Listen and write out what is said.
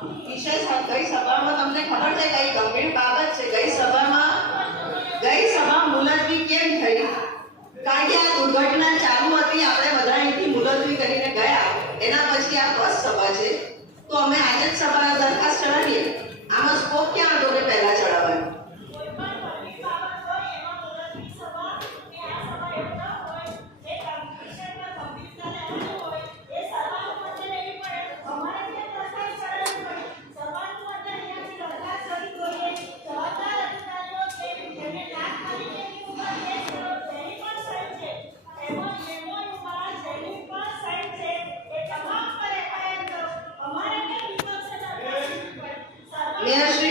વિશેષ ગઈ સભામાં તમને ખબર છે કઈ ગંભીર બાબત છે? ગઈ સભા મુલતવી કેમ થઈ? કારણ કે આ દુર્ઘટના ચાલુ હતી, આપણે બધા અહીંથી મુલતવી કરીને ગયા, એના પછી આ બસ સભા છે, તો અમે આજે જ સભા દરખાસ્ત ચડાવીએ. આમાં સ્કોપ ક્યાં હતો કે પહેલા ચડાવવાનો? મેયરશ્રી